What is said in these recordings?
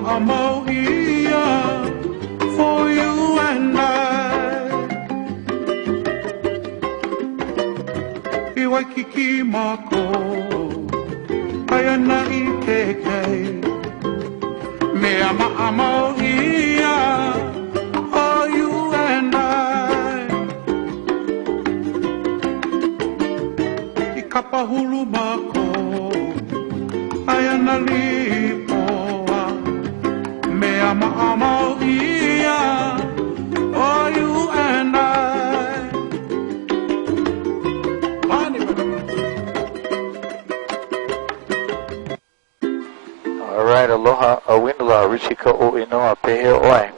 Maui for you and I. Iwaikiki mako, ayana ikeke. Mea Maui for you and I. Ikapahulu mako, ayana lipoa. Mea Maui for you and I. All right, aloha, awinula, richika o inoa, pehe oi.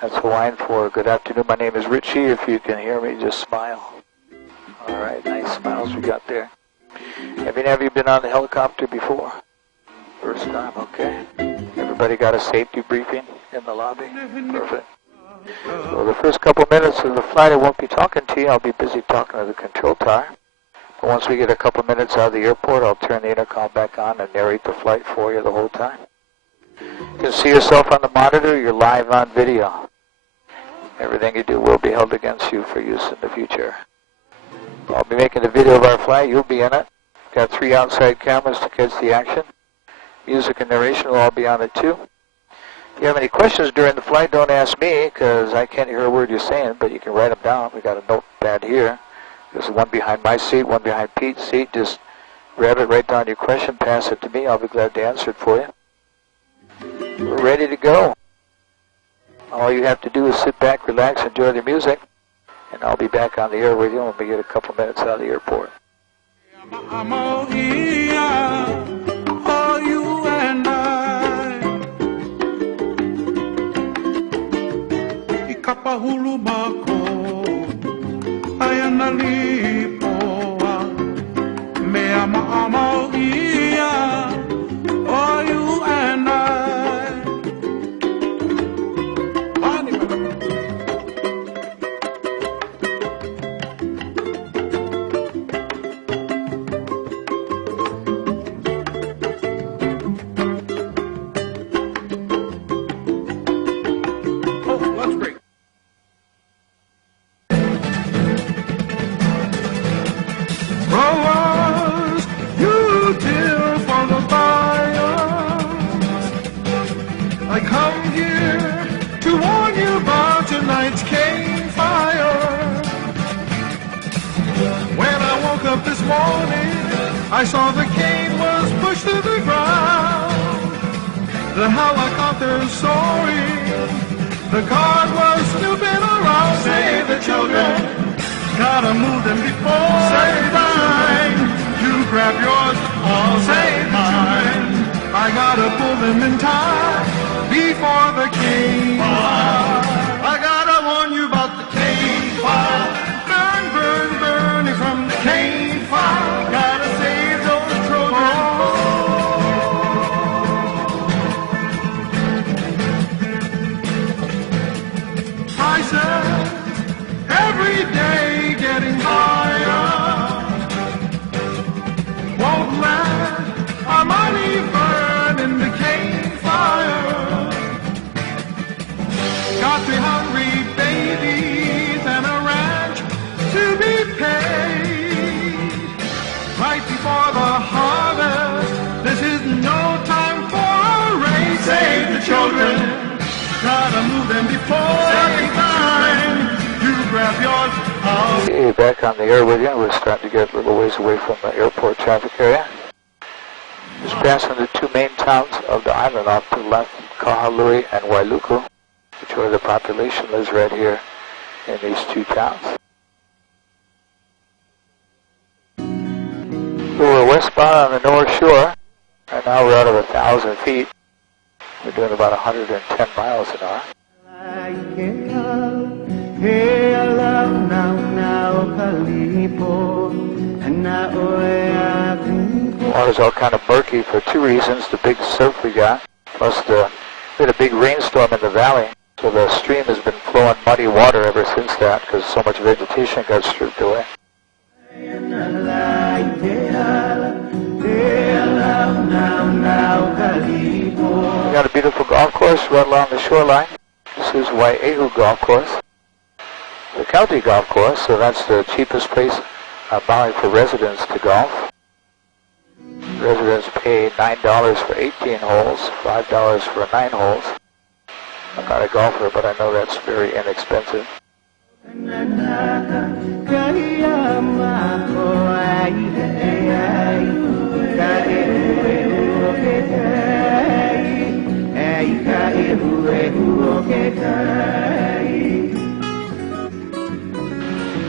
That's Hawaiian for good afternoon. My name is Richie. If you can hear me, just smile. All right, nice smiles we got there. Have any of you been on the helicopter before? First time, okay. Everybody got a safety briefing in the lobby? Perfect. So the first couple minutes of the flight, I won't be talking to you. I'll be busy talking to the control tower. But once we get a couple minutes out of the airport, I'll turn the intercom back on and narrate the flight for you the whole time. You can see yourself on the monitor. You're live on video. Everything you do will be held against you for use in the future. I'll be making a video of our flight. You'll be in it. Got 3 outside cameras to catch the action. Music and narration will all be on it too. If you have any questions during the flight, don't ask me because I can't hear a word you're saying, but you can write them down. We got a notepad here. There's one behind my seat, one behind Pete's seat. Just grab it, write down your question, pass it to me. I'll be glad to answer it for you. We're ready to go. All you have to do is sit back, relax, enjoy the music, and I'll be back on the air with you when we get a couple minutes out of the airport. Ikapahulu mako, ayana lipoa. Mea Maui for you and I. Oh, that's great. Rowers, you deal for the buyers. I come here to warn you about tonight's cane fire. When I woke up this morning, I saw the cane was pushed to the ground. The helicopter's soaring, the guard was snooping around. Save the children, gotta move them before save mine. You grab yours, I'll save mine. I gotta pull them in time before the cane fire. I gotta warn you about the cane fire. Burn, burn, burning from the cane fire. Gotta save those children. Prices every day getting higher. Won't let our money burn in the cane fire. Got 3 hungry babies and a ranch to be paid. Right before the harvest, this is no time for a race. Save the children, gotta move them before save time. You grab yours. Okay, back on the air with you. We're starting to get a little ways away from the airport traffic area. Just passing the 2 main towns of the island off to the left, Kahalui and Wailuku. Majority of the population lives right here in these 2 towns. So we're westbound on the North Shore, and now we're out of 1,000 feet. We're doing about 110 miles an hour. Water's all kind of murky for 2 reasons. The big surf we got, plus we had a big rainstorm in the valley. So the stream has been flowing muddy water ever since that because so much vegetation got stripped away. We got a beautiful golf course right along the shoreline. This is Wai'ehu Golf Course. The county golf course, so that's the cheapest place on Maui for residents to golf. Residents pay $9 for 18 holes, $5 for 9 holes. I'm not a golfer, but I know that's very inexpensive.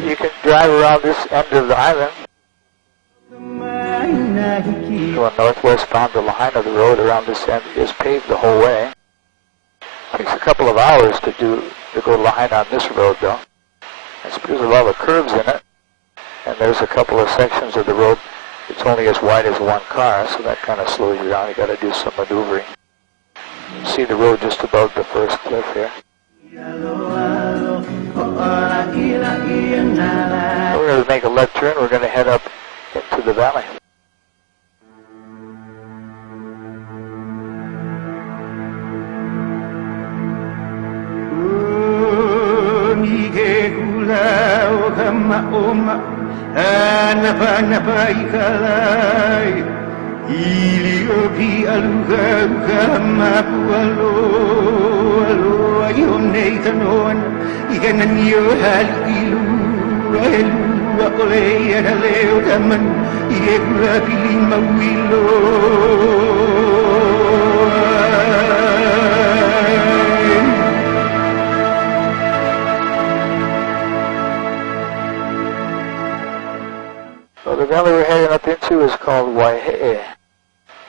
You can drive around this end of the island. Going northwestbound, the line of the road around this end is paved the whole way. It takes a couple of hours to go to Lahaina on this road, though. It's because of all the curves in it, and there's a couple of sections of the road it's only as wide as one car, so that kind of slows you down. You got to do some maneuvering. You see the road just above the first cliff here. We're going to make a left turn. We're going to head up into the valley. So the valley we're heading up into is called Waihe'e.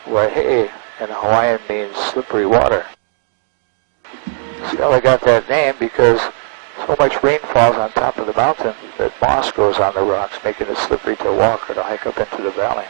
Waihe'e in Hawaiian means slippery water. See how I got that name? Because so much rain falls on top of the mountain that moss grows on the rocks, making it slippery to walk or to hike up into the valley.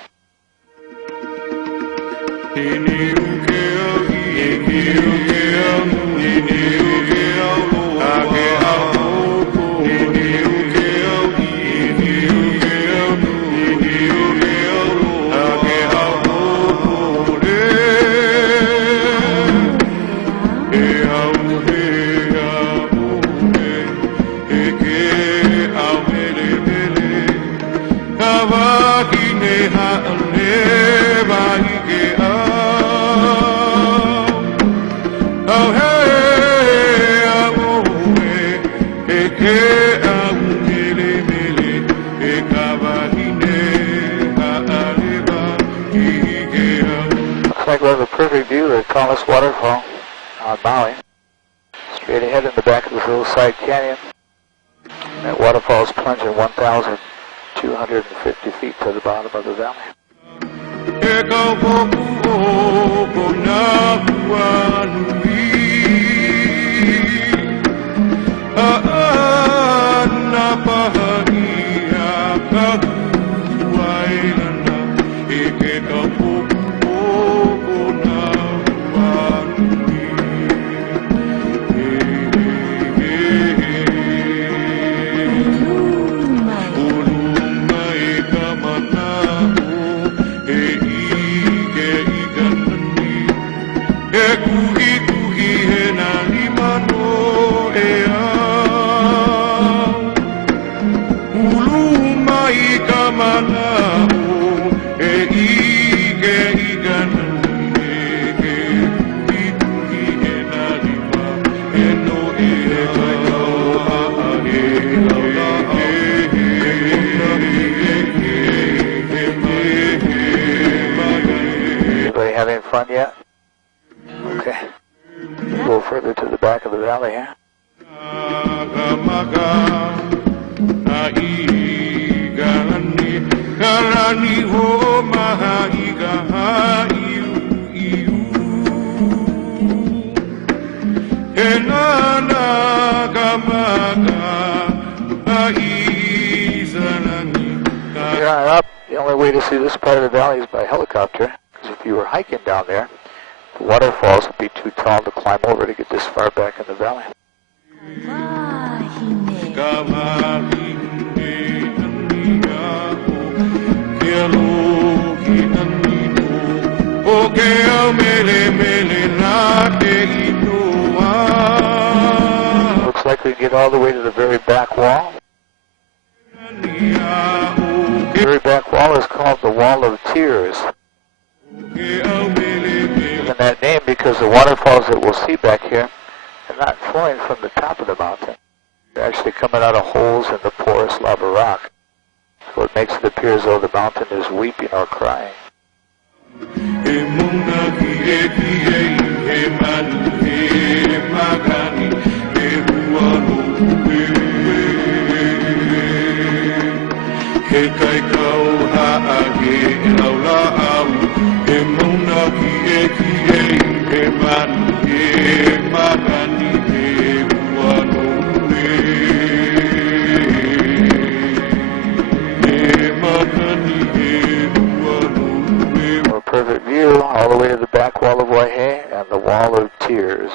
Looks like we have a perfect view of the tallest waterfall on Maui. Straight ahead in the back of this little side canyon. That waterfall is plunging 1,250 feet to the bottom of the valley. Having fun yet? Okay. We'll go further to the back of the valley here. Here on up, the only way to see this part of the valley is by helicopter. If you were hiking down there, the waterfalls would be too tall to climb over to get this far back in the valley. Okay, we can get all the way to the very back wall. The very back wall is called the Wall of Tears. Given that name because the waterfalls that we'll see back here are not flowing from the top of the mountain. They're actually coming out of holes in the porous lava rock. So it makes it appear as though the mountain is weeping or crying. A perfect view all the way to the back wall of Waihe and the Wall of Tears.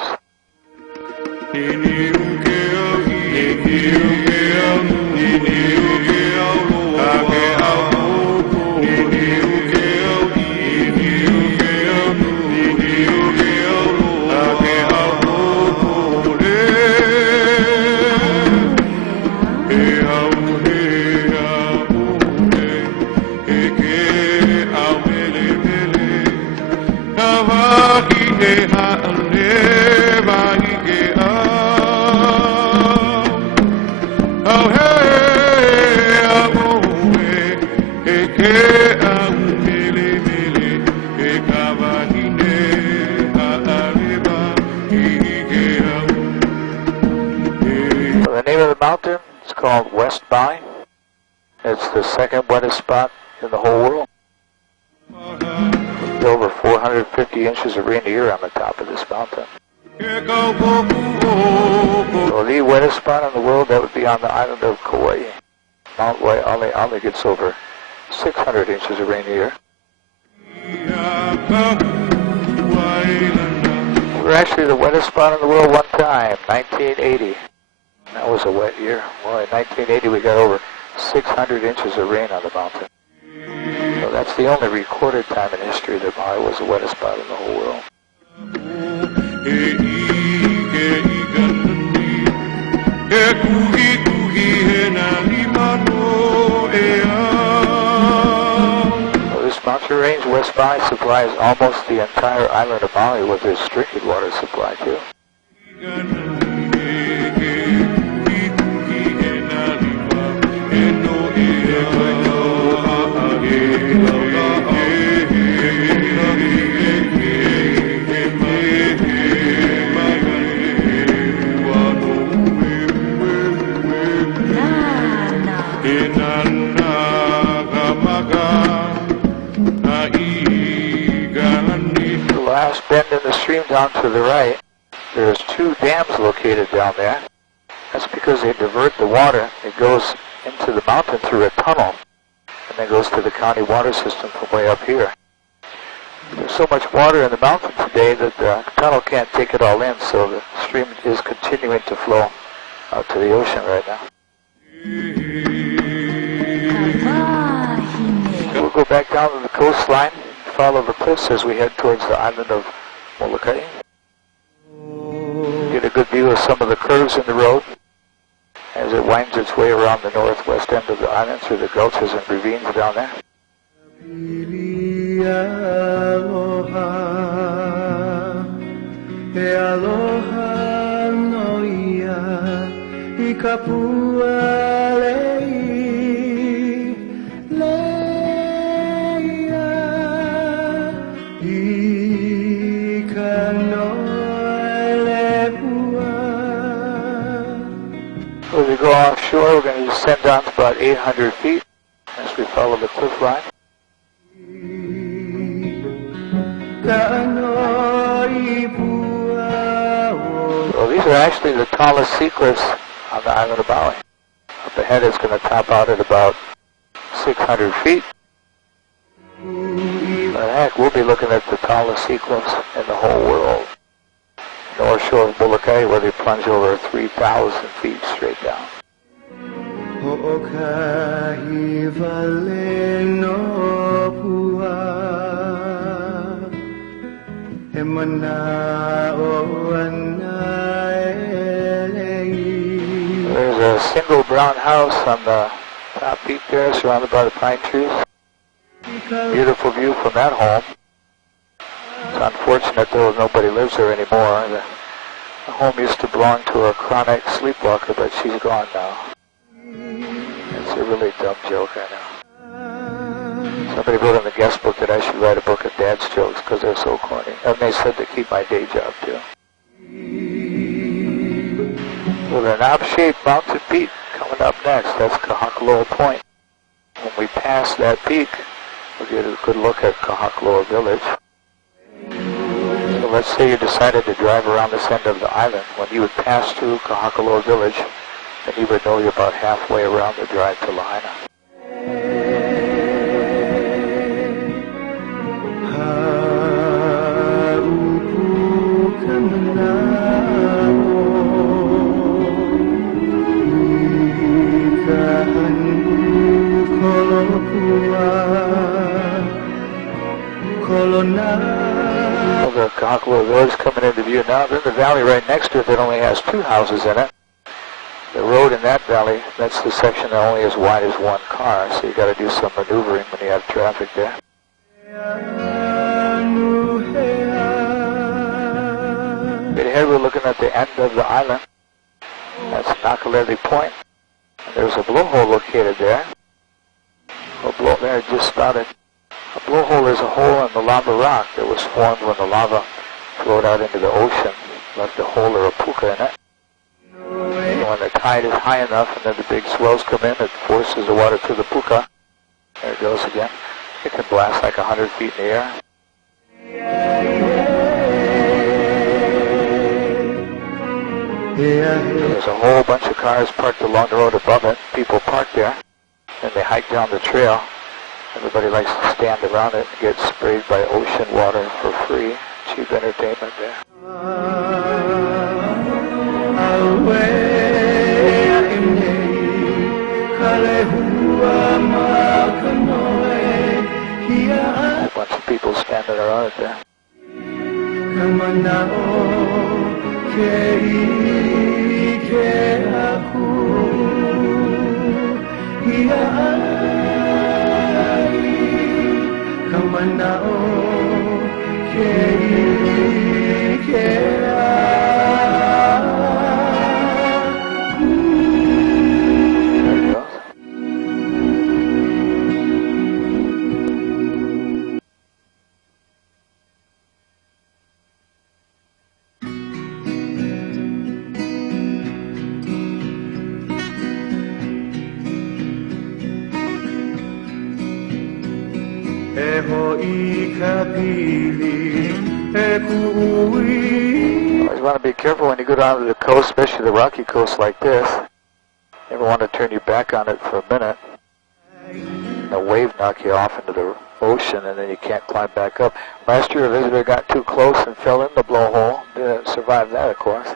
The name of the mountain is called West Maui. It's the second wettest spot in the whole world. Over 450 inches of rain a year on the top of this mountain. So the wettest spot in the world, that would be on the island of Kauai. Mount Waialeale gets over 600 inches of rain a year. We were actually the wettest spot in the world one time, 1980. That was a wet year. Well, in 1980 we got over 600 inches of rain on the mountain. So that's the only recorded time in history that Maui was the wettest spot in the whole world. So this mountain range, West Maui, supplies almost the entire island of Maui with its drinking water supply too. The last bend in the stream down to the right, there's two dams located down there. That's because they divert the water. It goes into the mountain through a tunnel and then goes to the county water system from way up here. There's so much water in the mountain today that the tunnel can't take it all in, so the stream is continuing to flow out to the ocean right now. So we'll go back down to the coastline, follow the cliffs as we head towards the island of Molokai. Get a good view of some of the curves in the road as it winds its way around the northwest end of the island through the gulches and ravines down there. As we go offshore, we're going to descend down to about 800 feet as we follow the cliff line. So these are actually the tallest sea cliffs on the island of Maui. Up ahead it's going to top out at about 600 feet. But heck, we'll be looking at the tallest sea cliffs in the whole world. North shore of Molokai, where they plunge over 3,000 feet straight down. a single brown house on the top peak there, surrounded by the pine trees. Beautiful view from that home. It's unfortunate though nobody lives there anymore. The home used to belong to a chronic sleepwalker, but she's gone now. It's a really dumb joke, I know. Somebody wrote in the guest book that I should write a book of dad's jokes because they're so corny. And they said to keep my day job too. Well, the knob-shaped mountain peak coming up next. That's Kahakaloa Point. When we pass that peak, we'll get a good look at Kahakaloa Village. So let's say you decided to drive around this end of the island. When you would pass through Kahakaloa Village, then you would know you're about halfway around the drive to Lahaina. The Kahakaloa Village coming into view now. Then the valley right next to it that only has 2 houses in it. The road in that valley, that's the section that only as wide as 1 car, so you got to do some maneuvering when you have traffic there. Right ahead we're looking at the end of the island. That's Nakalele Point. And there's a blowhole located there. A blow there just spouted. A blowhole is a hole in the lava rock that was formed when the lava flowed out into the ocean, left a hole or a puka in it. And when the tide is high enough and then the big swells come in, it forces the water to the puka. There it goes again. It can blast like 100 feet in the air. There's a whole bunch of cars parked along the road above it. People park there, and they hike down the trail. Everybody likes to stand around it and get sprayed by ocean water for free. Cheap entertainment there. A bunch of people standing around it there. Always want to be careful when you go down to the coast, especially the rocky coast like this. You never want to turn your back on it for a minute. A wave knock you off into the ocean and then you can't climb back up. Last year a visitor got too close and fell in the blowhole. Didn't survive that, of course.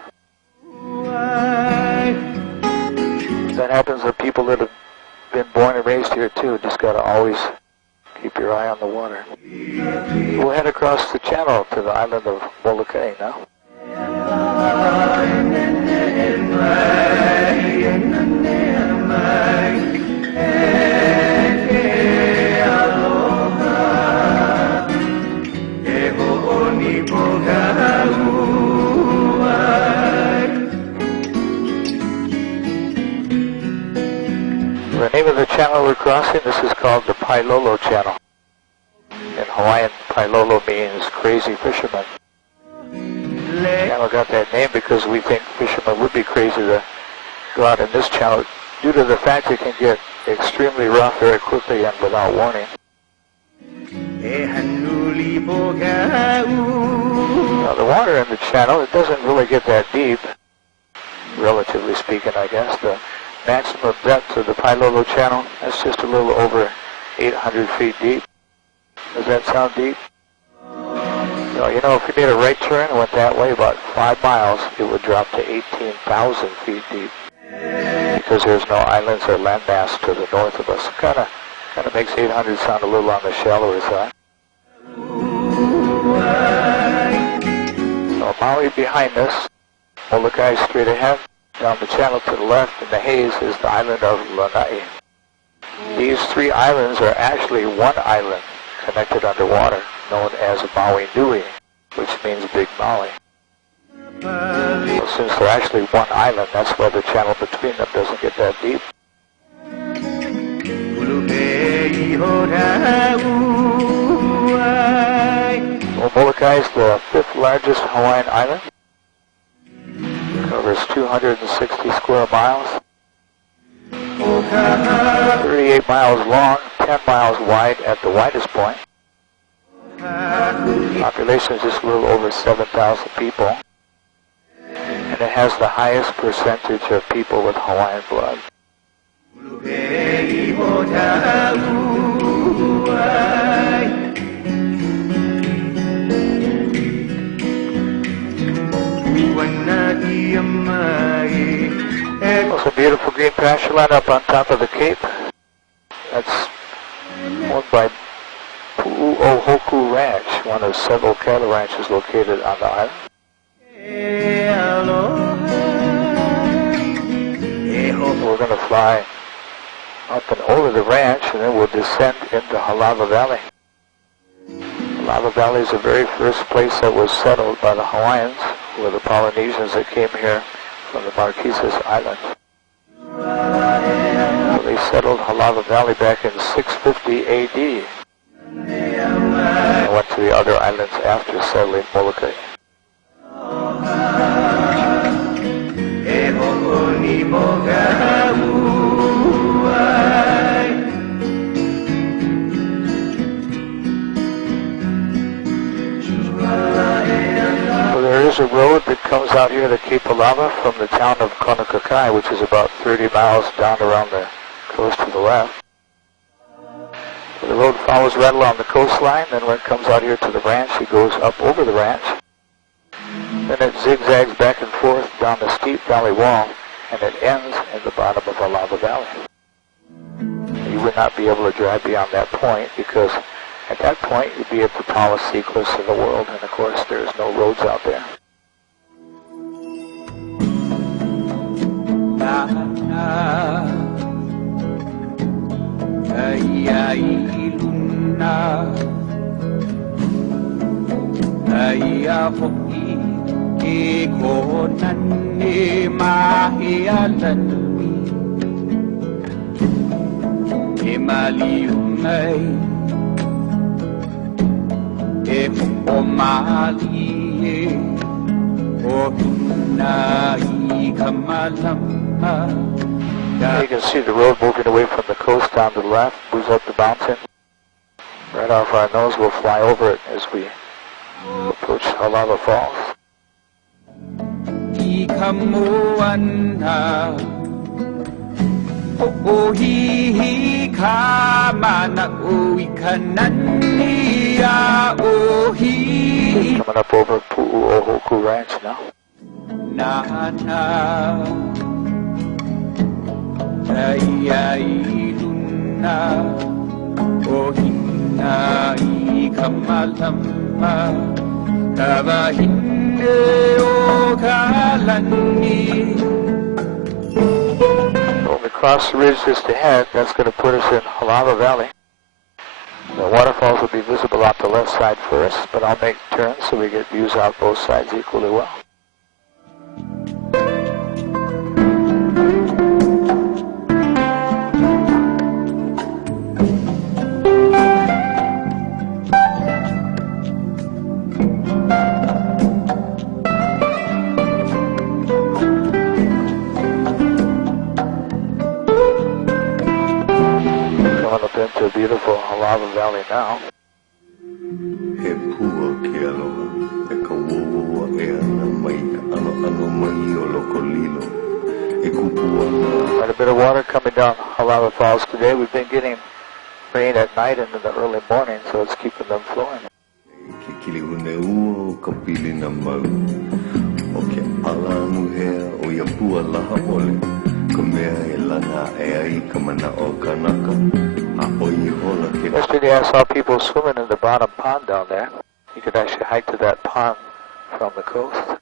That happens with people that have been born and raised here too. Just got to always keep your eye on the water. We'll head across the channel to the island of Molokai now. The name of the channel we're crossing, this is called the Pailolo Channel. In Hawaiian, Pailolo means crazy fisherman. The channel got that name because we think fishermen would be crazy to go out in this channel due to the fact it can get extremely rough very quickly and without warning. Now the water in the channel, it doesn't really get that deep, relatively speaking, I guess. The maximum depth of the Pailolo Channel, that's just a little over 800 feet deep. Does that sound deep? So, you know, if you made a right turn and went that way about 5 miles, it would drop to 18,000 feet deep. Because there's no islands or landmass to the north of us. Kind of makes 800 sound a little on the shallower side. So Maui behind us, Molokai straight ahead. Down the channel to the left in the haze is the island of Lanai. These three islands are actually one island connected underwater, known as Maui Nui, which means Big Maui. So since they're actually one island, that's why the channel between them doesn't get that deep. Molokai is the fifth largest Hawaiian island. It covers 260 square miles. 38 miles long, 10 miles wide at the widest point. Population is just a little over 7,000 people. And it has the highest percentage of people with Hawaiian blood. There's a beautiful green pasture land up on top of the cape. That's owned by Pu'uohoku Ranch, one of several cattle ranches located on the island. We're going to fly up and over the ranch, and then we'll descend into Halava Valley. Halava Valley is the very first place that was settled by the Hawaiians, who were the Polynesians that came here from the Marquesas Islands. So they settled Halava Valley back in 650 AD. And went to the other islands after settling Molokai. There is a road that comes out here to Cape Alava from the town of Konakakai, which is about 30 miles down around the coast to the left. So the road follows right along the coastline, then when it comes out here to the ranch, it goes up over the ranch. Then it zigzags back and forth down the steep valley wall, and it ends in the bottom of Alava Valley. You would not be able to drive beyond that point because at that point you'd be at the tallest sea cliffs in the world, and of course there's no roads out there. You can see the road moving away from the coast down to the left, moves up the mountain. Right off our nose, we'll fly over it as we approach Halava Falls. Coming up over Pu'uohoku Ranch now. When we cross the ridge just ahead, that's going to put us in Halava Valley. The waterfalls will be visible off the left side first, but I'll make turns so we get views out both sides equally well. Into beautiful Halava Valley now. Quite a bit of water coming down Halava Falls today. We've been getting rain at night and in the early morning, so it's keeping them flowing. Yesterday I saw people swimming in the bottom pond down there. You could actually hike to that pond from the coast.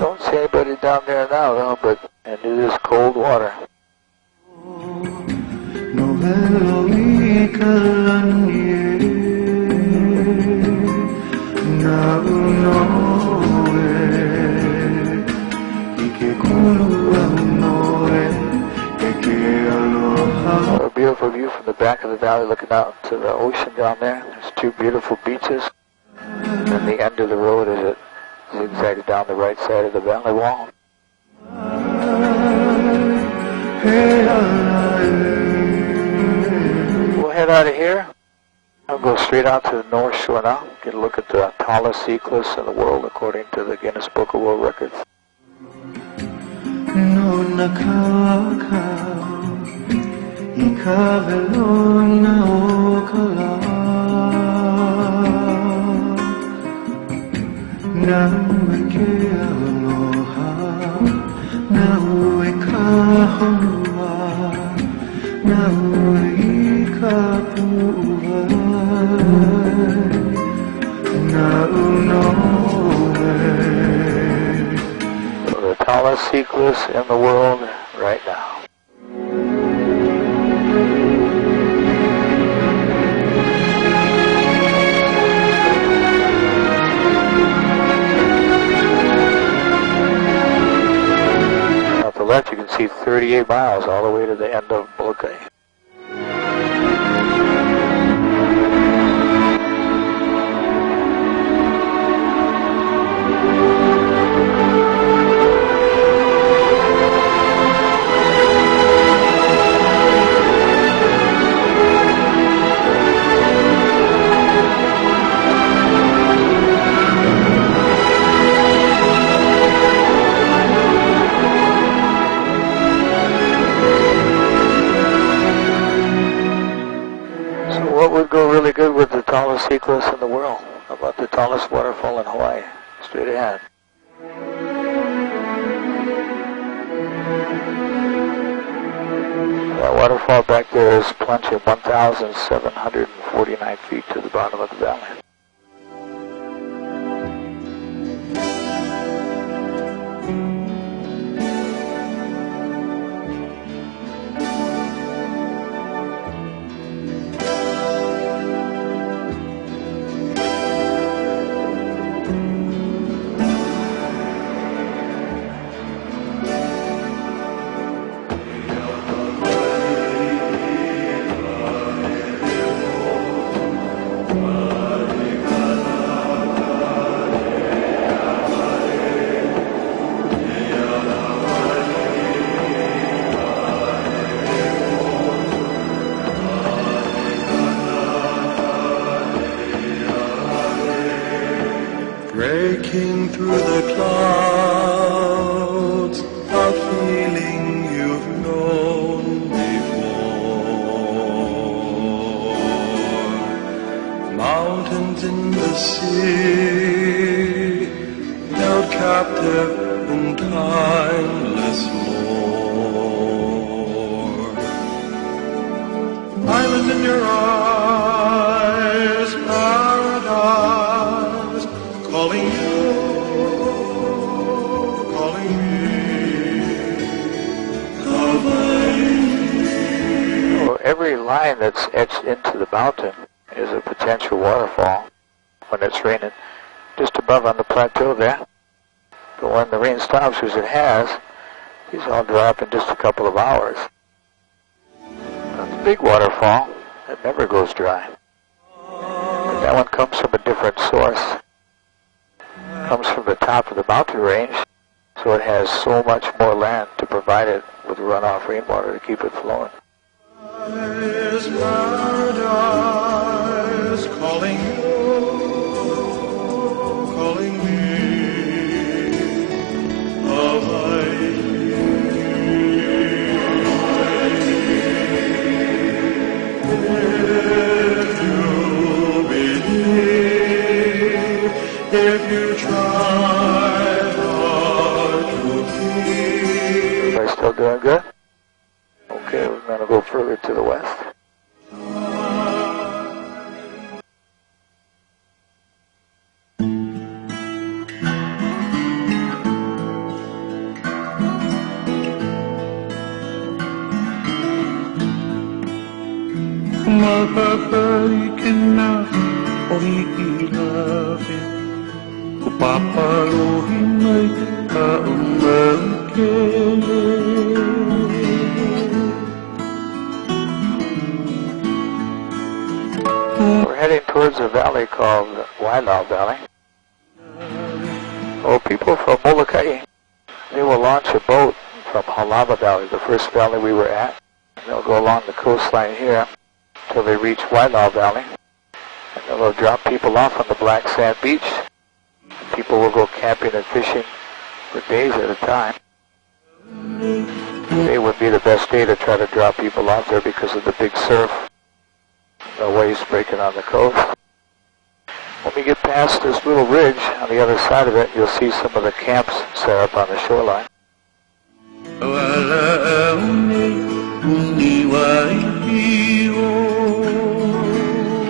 Don't see anybody down there now, though, but into this cold water. A beautiful view from the back of the valley looking out to the ocean down there. There's two beautiful beaches. And then the end of the road is it zigzagged down the right side of the valley wall. We'll head out of here. I'll go straight out to the North Shore now. Get a look at the tallest sea cliffs in the world according to the Guinness Book of World Records. The tallest sea cliffs in the world right now. At the left you can see 38 miles all the way to the end of Molokai. What would go really good with the tallest sea cliffs in the world? How about the tallest waterfall in Hawaii? Straight ahead. That waterfall back there is plunging 1,749 feet to the bottom of the valley. Breaking through the clouds, a feeling you've known before. Mountains in the sea, held captive in timeless lore. Island in your eyes, paradise, calling you, calling me, Hawaii. Well, every line that's etched into the mountain is a potential waterfall when it's raining. Just above on the plateau there. But when the rain stops, as it has, these all drop in just a couple of hours. Now, the big waterfall, it never goes dry. And that one comes from a different source. Comes from the top of the mountain range, So it has so much more land to provide it with runoff rainwater to keep it flowing. Is paradise calling you, calling me? If you believe, if you try hard to keep. Everybody still doing good? Okay, we're going to go further to the west. We're heading towards a valley called Wailau Valley. Well, people from Molokai, they will launch a boat from Halava Valley, the first valley we were at. And they'll go along the coastline here until they reach Wailau Valley. And then they'll drop people off on the black sand beach. People will go camping and fishing for days at a time. Today would be the best day to try to drop people off there because of the big surf, the waves breaking on the coast. When we get past this little ridge on the other side of it, you'll see some of the camps set up on the shoreline. You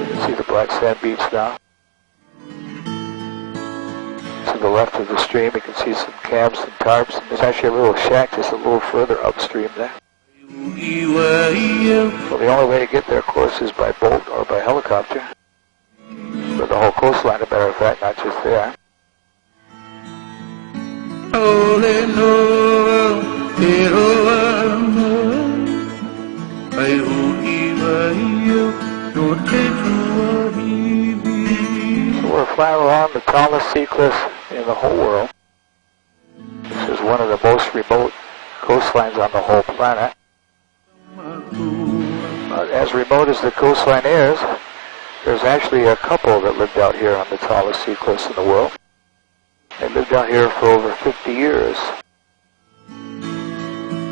can see the black sand beach now. To the left of the stream, you can see some camps and tarps. And there's actually a little shack just a little further upstream there. So the only way to get there, of course, is by boat or by helicopter. For the whole coastline, as a matter of fact, not just there. So we're flying along the tallest sea cliff in the whole world. This is one of the most remote coastlines on the whole planet. But as remote as the coastline is, there's actually a couple that lived out here on the tallest sea cliffs in the world. They lived out here for over 50 years.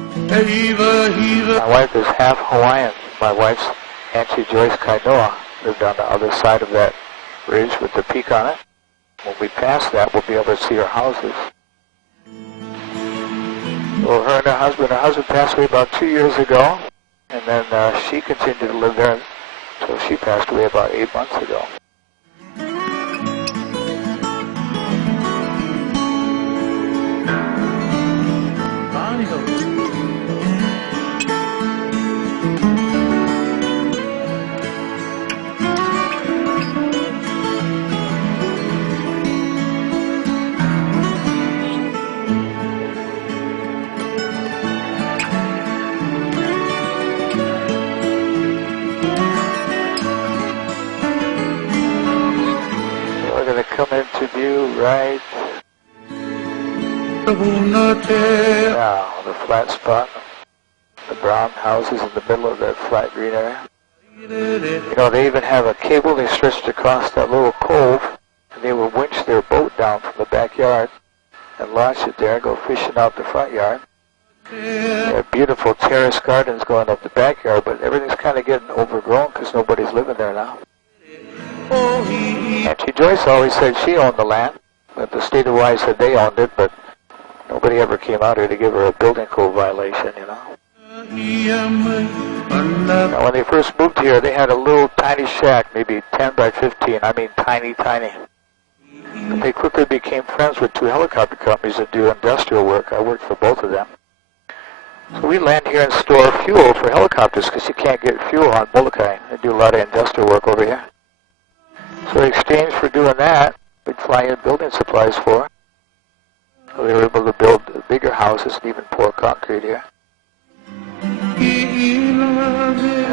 My wife is half Hawaiian. My wife's Auntie Joyce Kainoa lived on the other side of that ridge with the peak on it. When we pass that, we'll be able to see her houses. Well, her and her husband passed away about 2 years ago, and then she continued to live there until she passed away about 8 months ago. Come into view right now, the flat spot, the brown houses in the middle of that flat green area. You know, they even have a cable they stretched across that little cove, and they will winch their boat down from the backyard and launch it there, go fishing out the front yard. They have beautiful terrace gardens going up the backyard, but everything's kind of getting overgrown because nobody's living there now. Auntie Joyce always said she owned the land, but the state of Hawaii said they owned it, but nobody ever came out here to give her a building code violation, you know. Now, when they first moved here, they had a little tiny shack, maybe 10 by 15, I mean tiny, tiny. But they quickly became friends with 2 helicopter companies that do industrial work. I worked for both of them. So we land here and store fuel for helicopters because you can't get fuel on Molokai. They do a lot of industrial work over here. So in exchange for doing that, we'd fly in building supplies for her. So they were able to build bigger houses and even pour concrete here.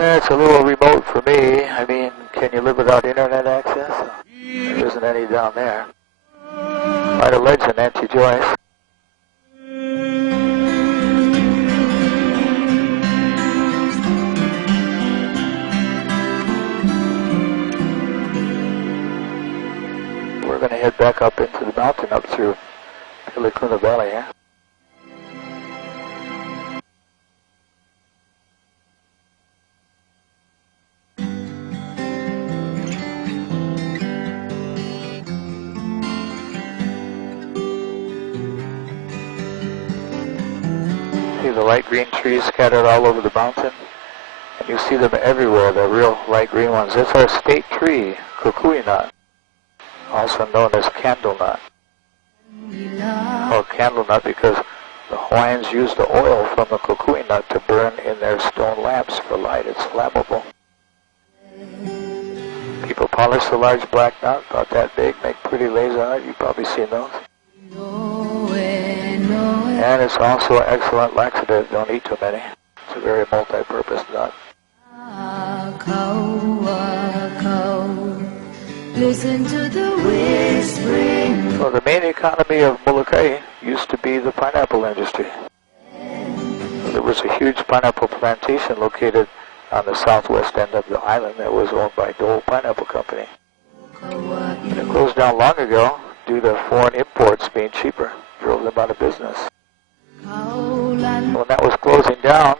It's a little remote for me. I mean, can you live without internet access? There isn't any down there. Quite a legend, Auntie Joyce. head back up into the mountain up through Pelikuna Valley here. See the light green trees scattered all over the mountain? And you see them everywhere, the real light green ones. It's our state tree, kukui nut, also known as candle nut. Called candle nut because the Hawaiians use the oil from the kukui nut to burn in their stone lamps for light. It's flammable. People polish the large black nut, about that big, make pretty lays on it. You've probably seen those. And it's also an excellent laxative. Don't eat too many. It's a very multi-purpose nut. Listen to the whispering. So the main economy of Molokai used to be the pineapple industry. There was a huge pineapple plantation located on the southwest end of the island that was owned by Dole Pineapple Company. And it closed down long ago due to foreign imports being cheaper. Drove them out of business. When that was closing down,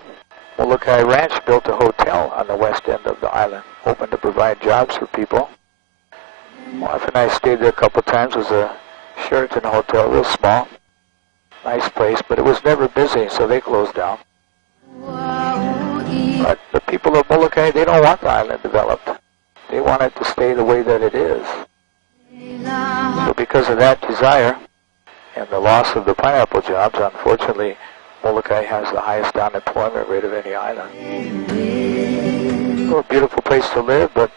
Molokai Ranch built a hotel on the west end of the island, hoping to provide jobs for people. My wife and I stayed there a couple of times. It was a Sheraton hotel, real small, nice place, but it was never busy, so they closed down. But the people of Molokai, they don't want the island developed. They want it to stay the way that it is. So because of that desire and the loss of the pineapple jobs, unfortunately, Molokai has the highest unemployment rate of any island. Well, a beautiful place to live, but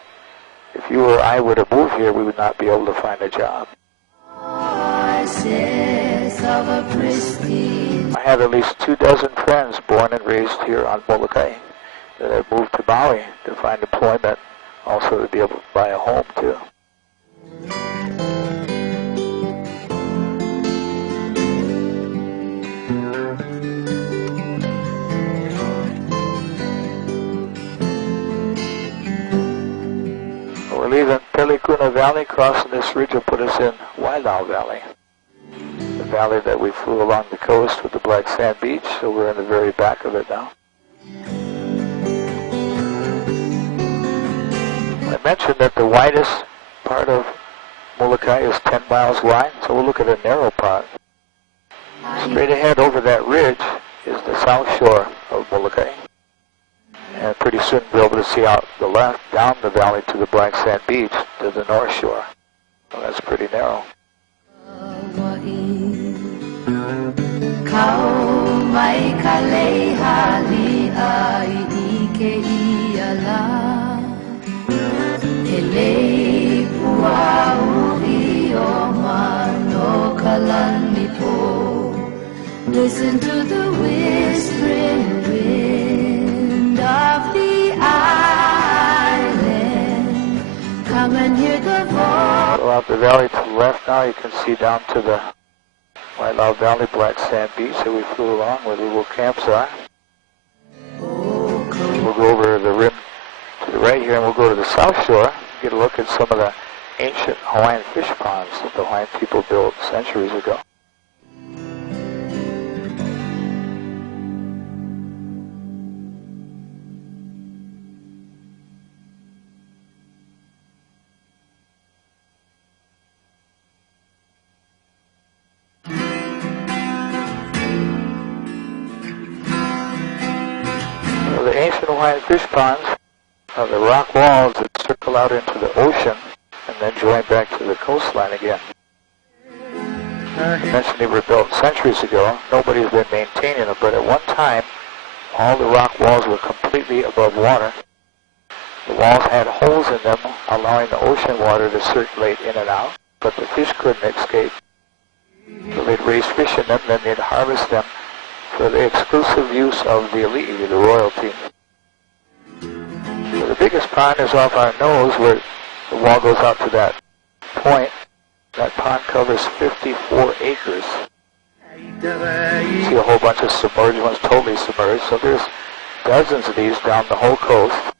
if you or I were to move here, we would not be able to find a job. I have at least 24 friends born and raised here on Molokai that have moved to Maui to find employment, also to be able to buy a home too. We're leaving Pelikuna Valley, crossing this ridge will put us in Wailau Valley, the valley that we flew along the coast with the black sand beach, so we're in the very back of it now. I mentioned that the widest part of Molokai is 10 miles wide, so we'll look at a narrow part. Straight ahead over that ridge is the south shore of Molokai. And pretty soon we'll be able to see out the left, down the valley to the black sand beach to the north shore. Well, that's pretty narrow. Listen to the whispering wind of the island. Come and hear the voice. Go out the valley to the left now. You can see down to the Wailau Valley black sand beach that we flew along where the little camps are. We'll go over the rim to the right here and we'll go to the south shore, get a look at some of the ancient Hawaiian fish ponds that the Hawaiian people built centuries ago. The ancient Hawaiian fish ponds are the rock walls that circle out into the ocean and then join back to the coastline again. I mentioned they were built centuries ago. Nobody's been maintaining them, but at one time, all the rock walls were completely above water. The walls had holes in them, allowing the ocean water to circulate in and out, but the fish couldn't escape. So they'd raise fish in them, then they'd harvest them for the exclusive use of the elite, the royalty. So the biggest pond is off our nose where the wall goes out to that point. That pond covers 54 acres. You see a whole bunch of submerged ones, totally submerged. So there's dozens of these down the whole coast.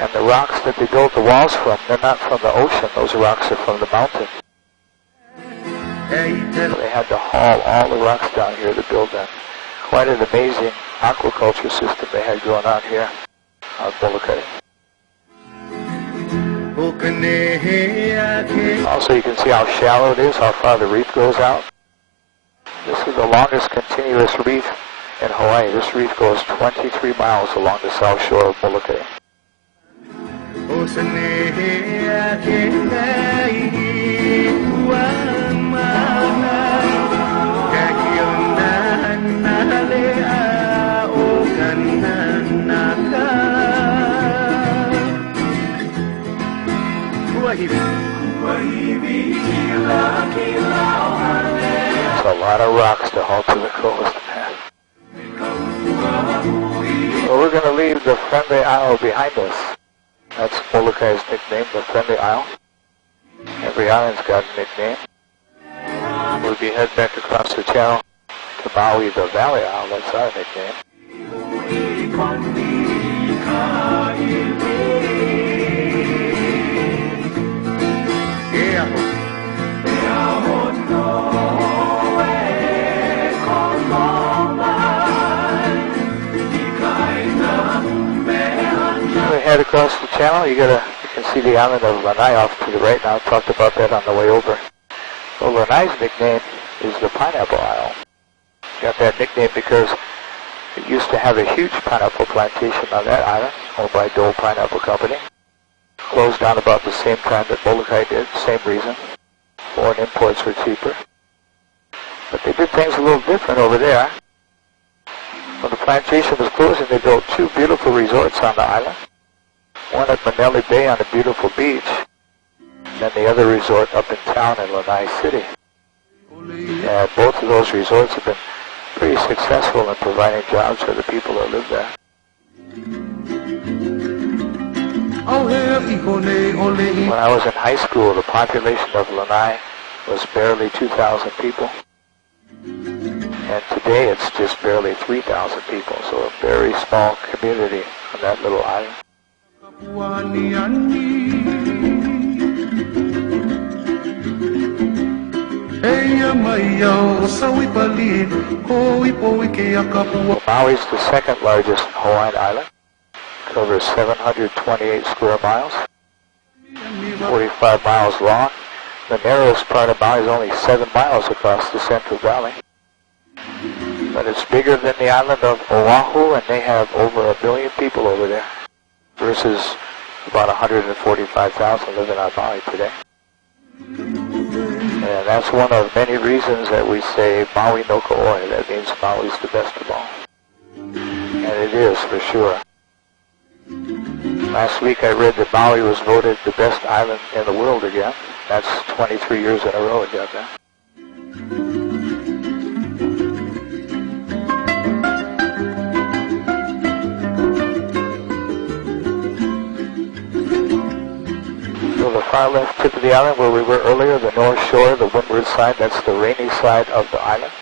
And the rocks that they built the walls from, they're not from the ocean. Those rocks are from the mountain. So they had to haul all the rocks down here to build that. Quite an amazing aquaculture system they had going on here on Molokai. Also, you can see how shallow it is, how far the reef goes out. This is the longest continuous reef in Hawaii. This reef goes 23 miles along the south shore of Molokai. It's a lot of rocks to haul to the coast. Well, we're going to leave the Friendly Isle behind us. That's Molokai's nickname, the Friendly Isle. Every island's got a nickname. We'll be heading back across the channel to Maui, the Valley Isle. That's our nickname. We head across the channel. You can see the island of Lanai off to the right now. I talked about that on the way over. Well, Lanai's nickname is the Pineapple Isle. Got that nickname because it used to have a huge pineapple plantation on that island, owned by Dole Pineapple Company. Closed down about the same time that Molokai did, same reason. Foreign imports were cheaper. But they did things a little different over there. When the plantation was closing, they built two beautiful resorts on the island. One at Manele Bay on a beautiful beach, and then the other resort up in town in Lanai City. And both of those resorts have been pretty successful in providing jobs for the people that live there. When I was in high school, the population of Lanai was barely 2,000 people. And today it's just barely 3,000 people, so a very small community on that little island. Maui's the second largest Hawaiian island. Covers 728 square miles, 45 miles long. The narrowest part of Maui is only 7 miles across the Central Valley. But it's bigger than the island of Oahu, and they have over 1 billion people over there, versus about 145,000 living on Maui today. And that's one of many reasons that we say Maui no Ka'oi. That means Maui's the best of all. And it is, for sure. Last week I read that Maui was voted the best island in the world again. That's 23 years in a row it got that. So the far left tip of the island where we were earlier, the north shore, the windward side, that's the rainy side of the island.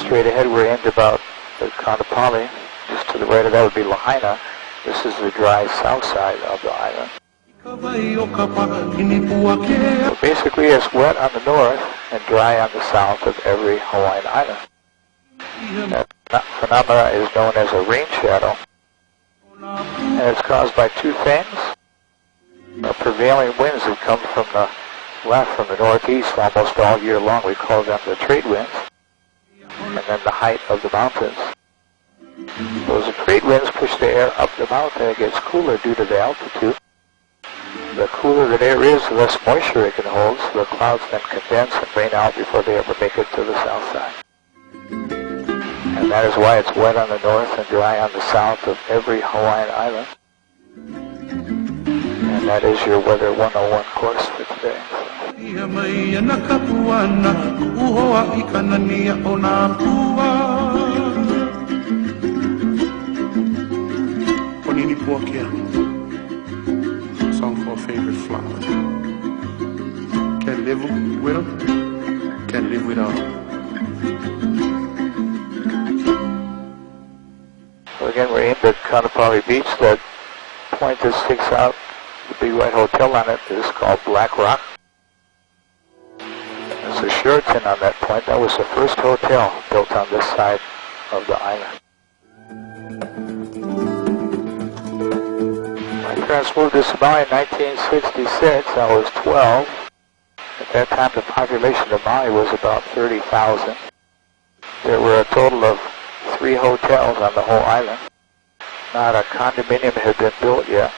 Straight ahead we're in about the Kaanapali. Just to the right of that would be Lahaina. This is the dry south side of the island. So basically it's wet on the north and dry on the south of every Hawaiian island. That phenomena is known as a rain shadow. And it's caused by two things. The prevailing winds that come from the left, from the northeast almost all year long. We call them the trade winds. And then the height of the mountains. Those trade winds push the air up the mountain. It gets cooler due to the altitude. The cooler the air is, the less moisture it can hold, so the clouds then condense and rain out before they ever make it to the south side. And that is why it's wet on the north and dry on the south of every Hawaiian island. And that is your Weather 101 course for today. Song for a favorite flower. Can't live with them, can't live without them. So again, we're aimed at Kaanapali Beach, that point that sticks out, the big white hotel on it, is called Black Rock. There's a Sheraton on that point. That was the first hotel built on this side of the island. My parents moved to Maui in 1966. I was 12. At that time, the population of Maui was about 30,000. There were a total of 3 hotels on the whole island. Not a condominium had been built yet,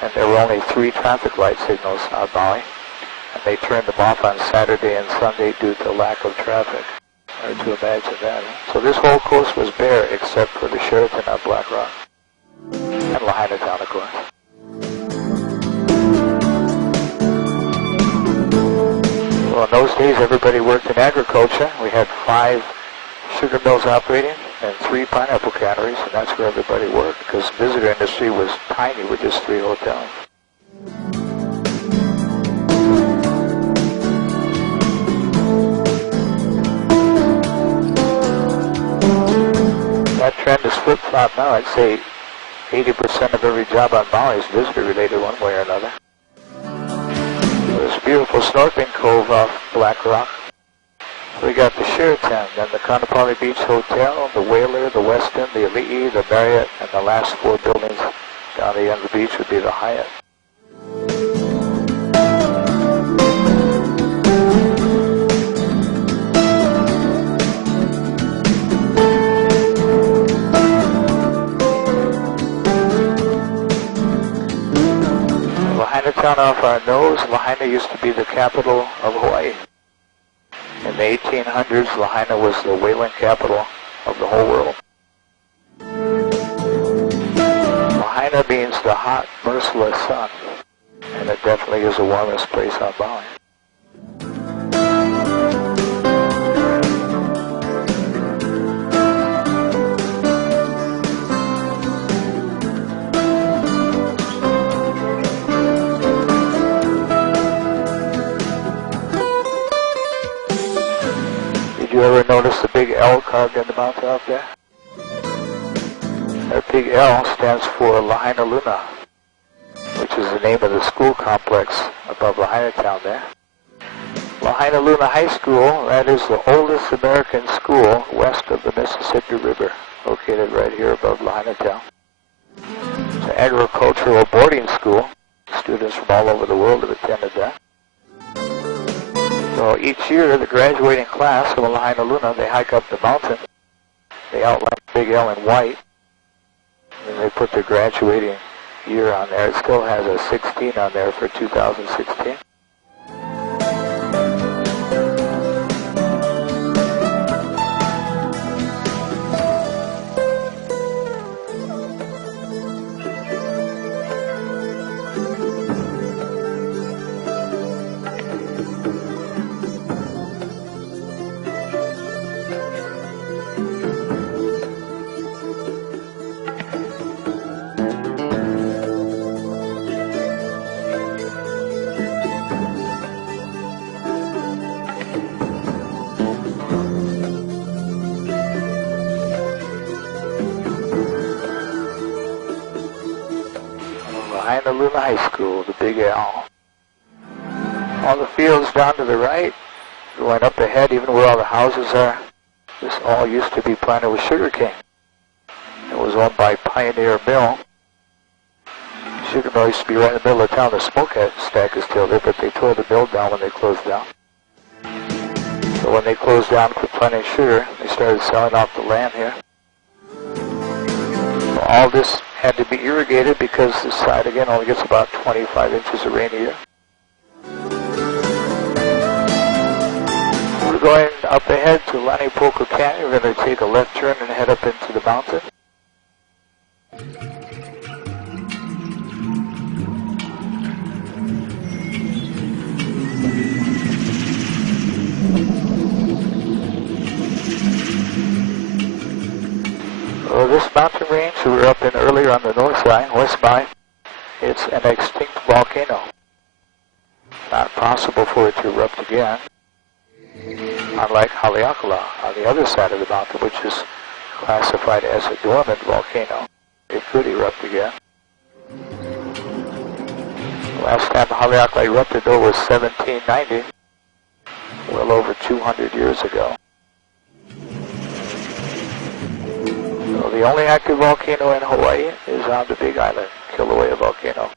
and there were only 3 traffic light signals on Maui, and they turned them off on Saturday and Sunday due to lack of traffic. Hard to imagine that. So this whole coast was bare except for the Sheraton on Black Rock, and Lahaina Town, of course. Well, in those days, everybody worked in agriculture. We had 5 sugar mills operating and 3 pineapple canneries, and that's where everybody worked because the visitor industry was tiny with just 3 hotels. That trend is flip-flop now. I'd say 80% of every job on Maui is visitor-related one way or another. There's a beautiful snorkeling cove off Black Rock. We got the Sheraton, then the Kaanapali Beach Hotel, the Whaler, the Westin, the Ali'i, the Marriott, and the last 4 buildings down the end of the beach would be the Hyatt. Lahaina Town off our nose. Lahaina used to be the capital of Hawaii. In the 1800s, Lahaina was the whaling capital of the whole world. Lahaina means the hot, merciless sun, and it definitely is the warmest place on Maui. Did you ever notice the big L carved in the mountain out there? That big L stands for Lahaina Luna, which is the name of the school complex above Lahaina Town there. Lahaina Luna High School, that is the oldest American school west of the Mississippi River, located right here above Lahaina Town. It's an agricultural boarding school. Students from all over the world have attended that. So each year, the graduating class of Lahaina Luna, they hike up the mountain. They outline Big L in white, and they put their graduating year on there. It still has a 16 on there for 2016. Lahaina Luna High School, the Big L. All the fields down to the right, going up ahead, even where all the houses are, this all used to be planted with sugarcane. It was owned by Pioneer Mill. Sugar mill used to be right in the middle of town. The smokestack is still there, but they tore the mill down when they closed down. So when they closed down for planting sugar, they started selling off the land here. So all this had to be irrigated because this side, again, only gets about 25 inches of rain a year. We're going up ahead to Lanipoka Canyon. We're going to take a left turn and head up into the mountain. Well, this mountain range we were up in earlier on the north side, West Maui, it's an extinct volcano. Not possible for it to erupt again. Unlike Haleakala on the other side of the mountain, which is classified as a dormant volcano, it could erupt again. Last time Haleakala erupted though was 1790, well over 200 years ago. So the only active volcano in Hawaii is on the Big Island, Kilauea volcano.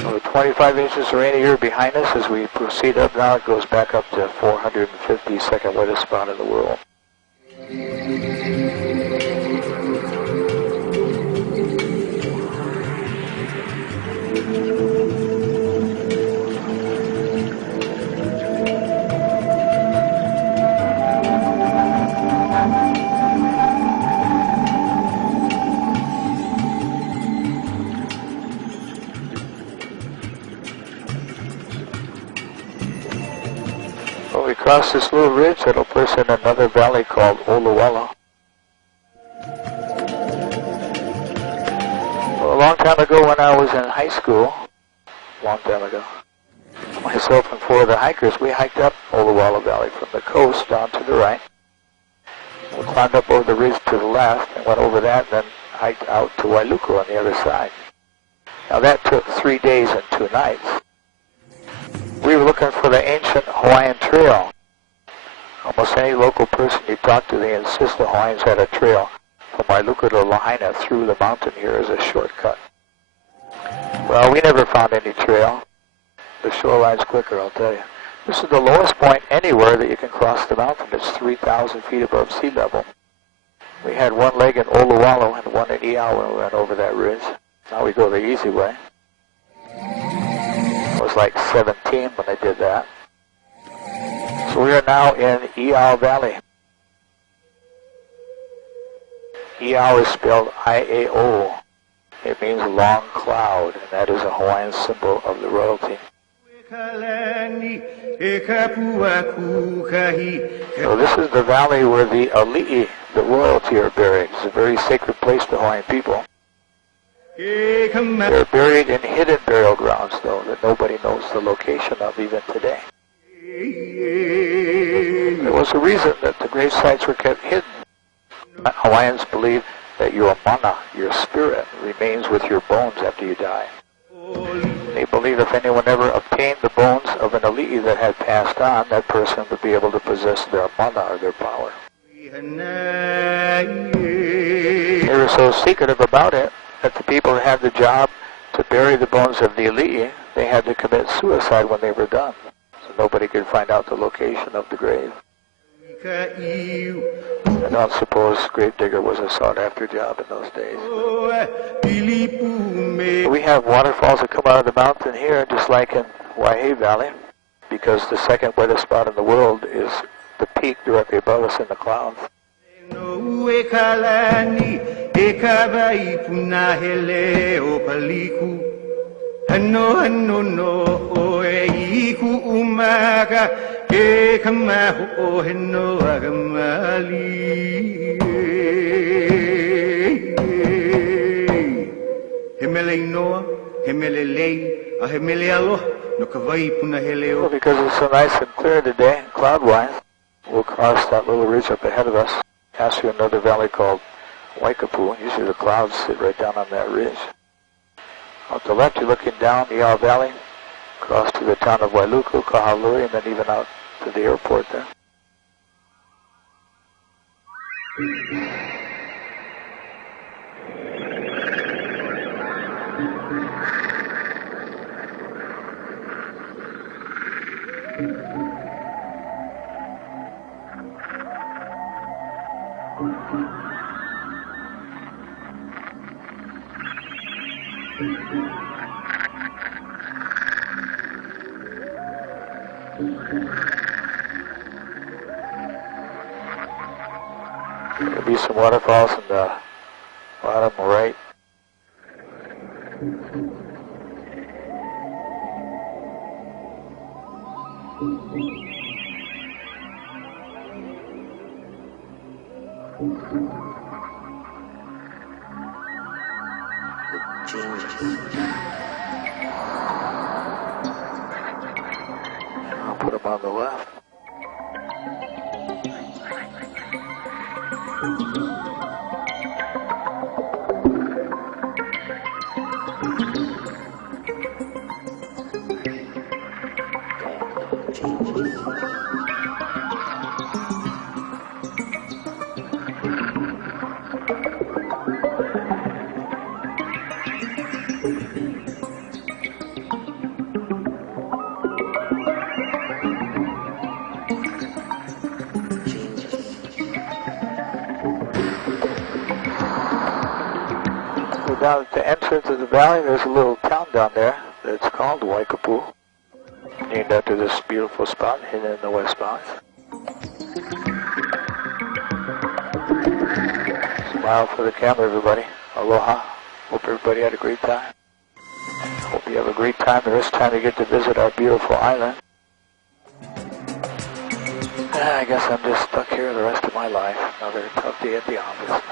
So 25 inches of rain a year behind us. As we proceed up now, it goes back up to 450, second wettest spot in the world. Well, we cross this little ridge that'll place in another valley called Oluwala. Well, a long time ago when I was in high school, myself and four of the hikers, we hiked up Oluwala Valley from the coast down to the right. We climbed up over the ridge to the left and went over that and then hiked out to Wailuku on the other side. Now that took 3 days and 2 nights. We were looking for the ancient Hawaiian Trail. Almost any local person you talk to, they insist the Hawaiians had a trail from Wailuku to Lahaina through the mountain here as a shortcut. Well, we never found any trail. The shoreline's quicker, I'll tell you. This is the lowest point anywhere that you can cross the mountain. It's 3,000 feet above sea level. We had one leg in Oluwala and one in Iao when we went over that ridge. Now we go the easy way. I was like 17 when I did that. So we are now in Iao Valley. Iao is spelled I-A-O. It means long cloud, and that is a Hawaiian symbol of the royalty. So this is the valley where the ali'i, the royalty, are buried. It's a very sacred place to Hawaiian people. They're buried in hidden burial grounds, though, that nobody knows the location of even today. There was a reason that the grave sites were kept hidden. Hawaiians believe that your mana, your spirit, remains with your bones after you die. They believe if anyone ever obtained the bones of an ali'i that had passed on, that person would be able to possess their mana or their power. They were so secretive about it that the people who had the job to bury the bones of the ali'i, they had to commit suicide when they were done. So nobody could find out the location of the grave. I don't suppose gravedigger was a sought-after job in those days. We have waterfalls that come out of the mountain here, just like in Waihe Valley, because the second wettest spot in the world is the peak directly above us in the clouds. Well, because it's so nice and clear today, cloud-wise, we'll cross that little ridge up ahead of us, pass through another valley called Waikapu. Usually the clouds sit right down on that ridge. On the left, you're looking down the Iao Valley, across to the town of Wailuku, Kahalui, and then even out to the airport there. There'll be some waterfalls in the bottom right. I'll put them on the left. down at the entrance of the valley, there's a little town down there that's called Waikapu, named after this beautiful spot hidden in the West Valley. Smile for the camera, everybody. Aloha. Hope everybody had a great time. Hope you have a great time the rest of the time you get to visit our beautiful island. I guess I'm just stuck here the rest of my life. Another tough day at the office.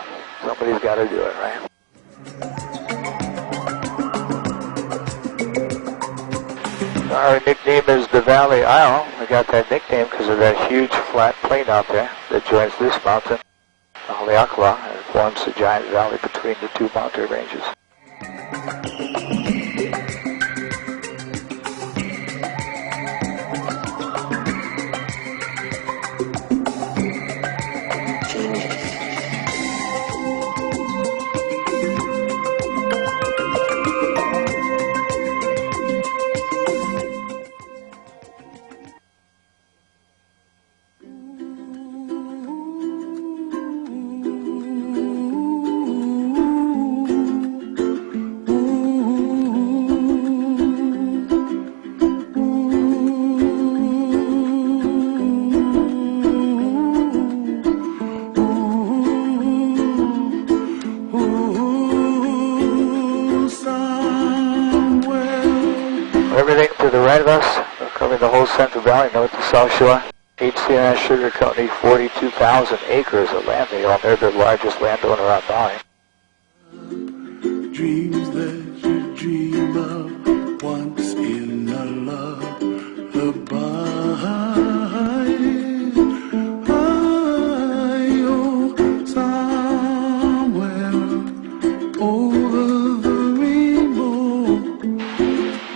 Somebody's got to do it, right? Our nickname is the Valley Isle. I got that nickname because of that huge flat plain out there that joins this mountain, the Haleakala, and it forms the giant valley between the two mountain ranges. Everything to the right of us, we're covering the whole Central Valley, north to South Shore. HCNS Sugar Company, 42,000 acres of land they own. They're the largest landowner on Maui. Dreams that you dream of once in a lullaby. Oh, somewhere over the rainbow.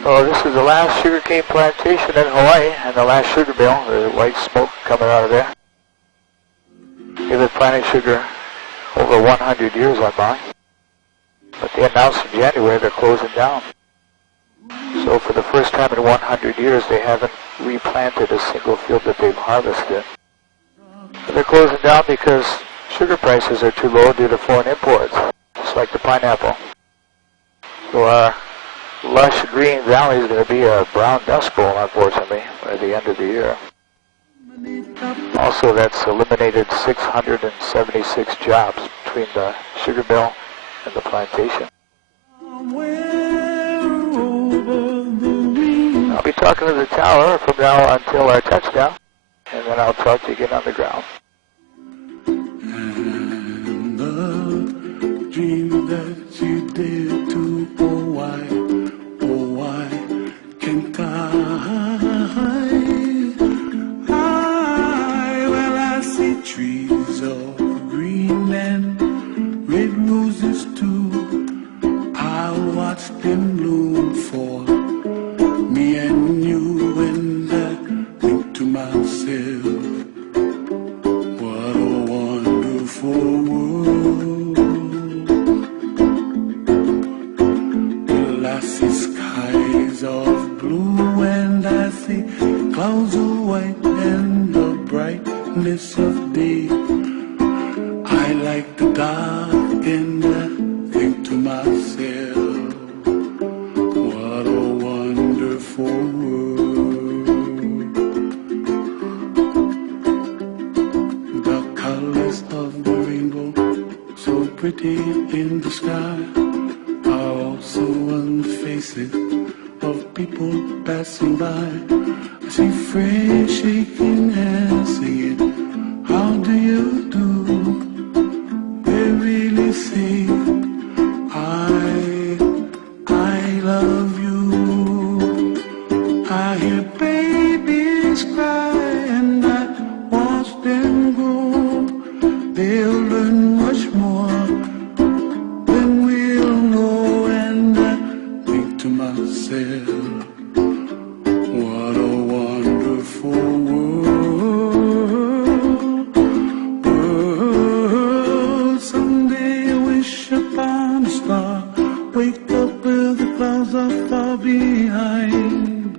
Oh, this is the last sugarcane plantation in Hawaii and the last sugar mill. There's white smoke coming out of there. They've been planting sugar over 100 years on Maui. But they announced in January they're closing down. So for the first time in 100 years, they haven't replanted a single field that they've harvested. But they're closing down because sugar prices are too low due to foreign imports, just like the pineapple. So our lush green valley is going to be a brown dust bowl, unfortunately, by the end of the year. Also, that's eliminated 676 jobs between the sugar mill and the plantation. I'll be talking to the tower from now until our touchdown, and then I'll talk to you again on the ground. And the dream that you did to, oh why can't well, I see trees of green and red roses too. I'll watch them bloom for me and you, and I think to myself, what a wonderful world. Well, I see skies of blue and I see clouds of white and the brightness of day. I like the dark and I think to myself, what a wonderful world. The colors of the rainbow, so pretty in the sky, are also on the faces of people passing by. I see friends shaking hands singing, how do you do? They really say, I love you. I hear babies cry and I watch them grow. They'll learn much more than we'll know, and I think to myself, what a wonderful world. Someday I wish upon a star, wake up where the clouds are far behind.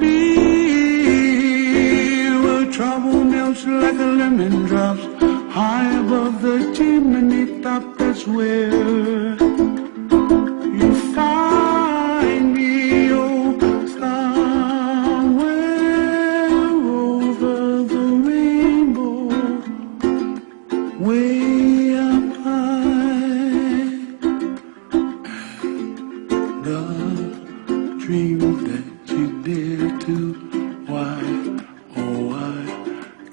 Be where trouble melts like a lemon drops, high above the chimney top. That's is where you find me, oh, somewhere over the rainbow, way up high. The dream that you dare to, why, oh, why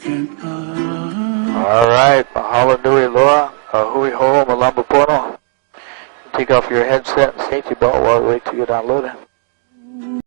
can't I? All right, mahalo nui loa, hui ho, malamba pono. Take off your headset and safety belt while we wait to get unloaded.